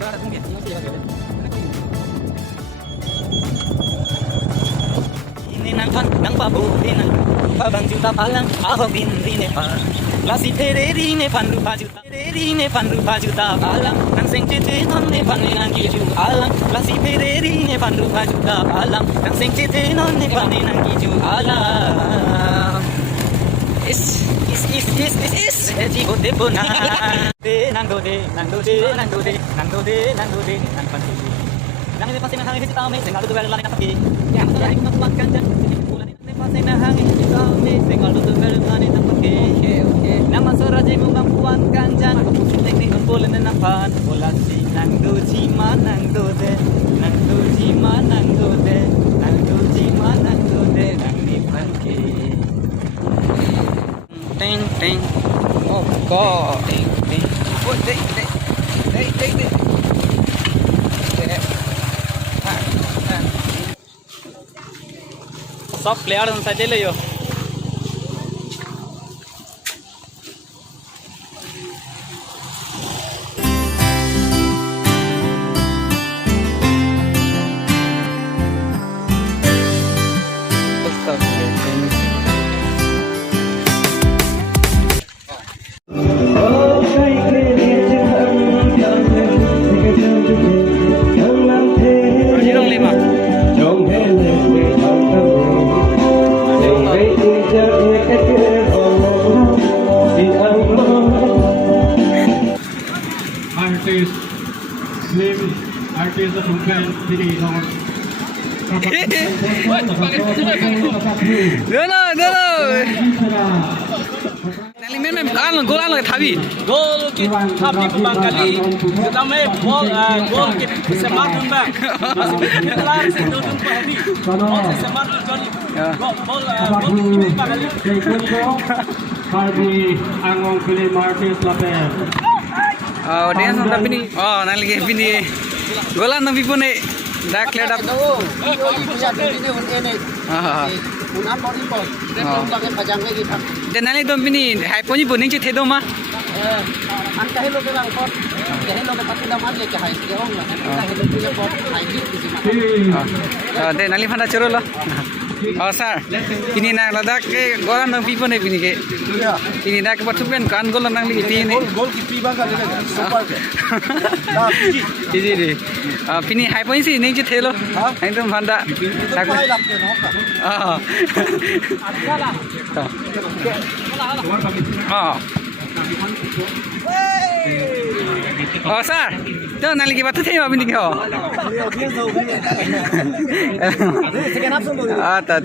Ini nang babu ini babang juta palang apa bin ini lasi tere ini pandu pajuta tere ini pandu pajuta palang nang sing cete non ne panen kiju alang lasi tere ini pandu pajuta palang nang sing cete non ne panen kiju alang is jigo de bona de nang do de nang pandu nang ini pasti nang kita me sengal tu bela nang pagi yang tu lagi nak kanjan bulan ini pasti nang kita me sengal tu bela nang pagi okay nama soraje mungam puan kanjan teknik bolen nang pan bola si nang do jima nang do de nang do jima nang do de nang do jima nang do de nang ni pagi ting oh god ting oh ting सब प्लेयर अनुसार ले लियो artis bukan jadi nomor Dulu. Nali mem goal lagi thabi. Gol ki thabi pembang kali. Pertama gol ki semat pembang. Masih kelar sedot pembang heavy. Gol semat joli. Gol ki pembang kali. Harbi angong film artis lapel. Oh dia sampai pini. Oh nali ke pini. Golan nabi pun dak leda. Dan nali dom pini hai poni pun ning cete dom ah. Dan nali phanda choro lo. Oh sir, ini nak Ladakh ke golan nang pipo ne pini ke. Ini nak batu pen kan golan nang lagi pini. Gol ki pibang kali super. Ini deh. Pini hai poni sih ning cete lo. Hai dom phanda. Oh sir, tu nali ke batu thema pini ke ho. Ta.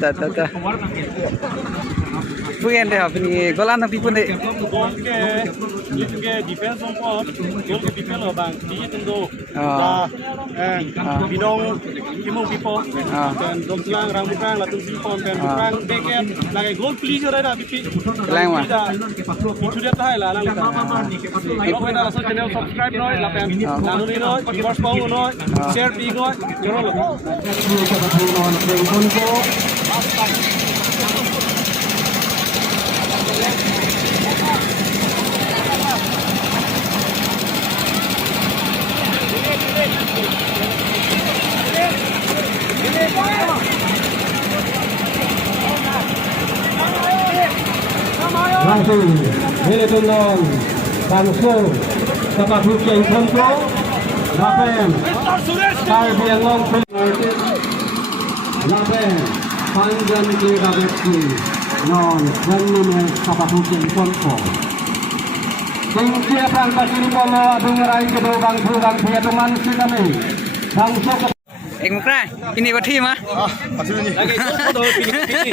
Bukan deh, pini golan nang pipo ne. Gol ke defense on pot. Gol ke defense lo bang. Dia tentu. Bidong kimung pipo. Dan dom selang rambutang latung sipon dan rang beket. Lagi gol please ada pipi. Lang mah. Itu dia tahu lah lang. Kalau kita langsung channel subscribe noi, lapan lalu ni noi, viewers pau noi, share pi noi, joro lo. Langsung Heletunon langsung Saka Bukeng Konto Lapen Harbi Angong film artis Lapen Panjan Kira Bekti Non Janmine Saka Bukeng Konto Tingkia Pang Pasiri Polo Adungerai Kedobang Bugang Piatuman Sikame Langsung Ek mukra, ini bati mah. Lagi foto pilih.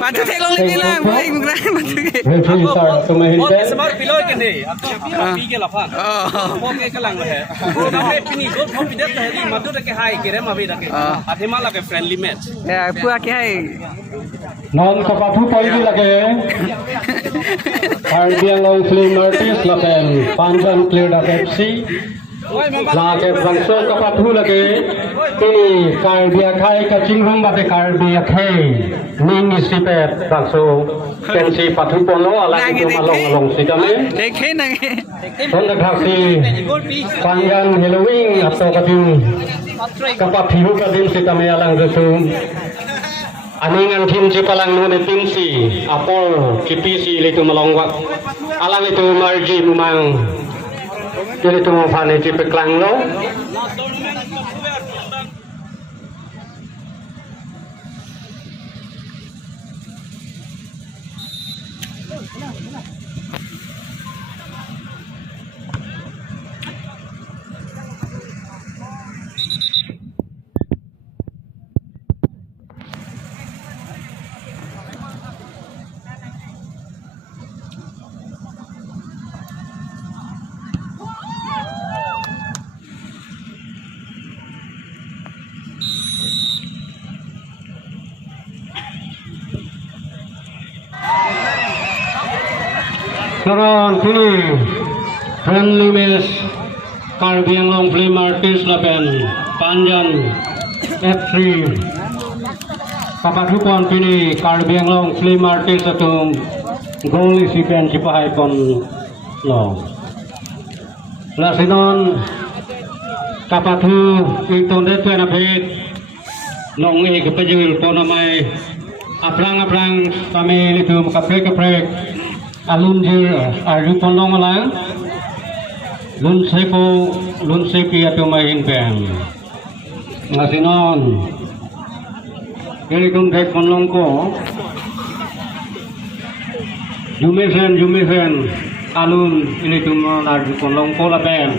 Batu telong lagi lah, ek mukra batu ke. Semar pilih ke ni, aku pilih ke lapan. Mau ke kelang lah. Tapi ini gol mau pindah ke hari, madu dah ke high kira mau pindah ke. Ada malah ke friendly match. Ya, puak ke hai. Non kapatu poigi lage Harbi Angong film artis Lapen Panjan Clear FC Lagi langsung ke patu lagi. Ini karbia kai kacing rumah de karbia kai. Ning sipet langsung. Kensi patu pono ala itu malong si kami. देखे ना Sonda kasi panggan Halloween atau kadin kapat hiu kadin si kami alang resum. Aningan kimchi palang nune timsi apol kipisi itu melongwak. Alang itu marji mumang. Jadi tu fane cipe klang lo. Karon kini friendly match Karbiang Long Flame Artist Laban Panjan F3 Kapatukuan kini Karbiang Long Flame Artist atong goal isipan Cipahay kon long lasinon kapatu itong dito na pit nong ikapajul po na may aprang kami nito makaprek alunjir arju pondong lang lun sepi ato mahin pen ngasinon kini kung dek pondong ko jumisen alun ini tumo arju pondong ko la pen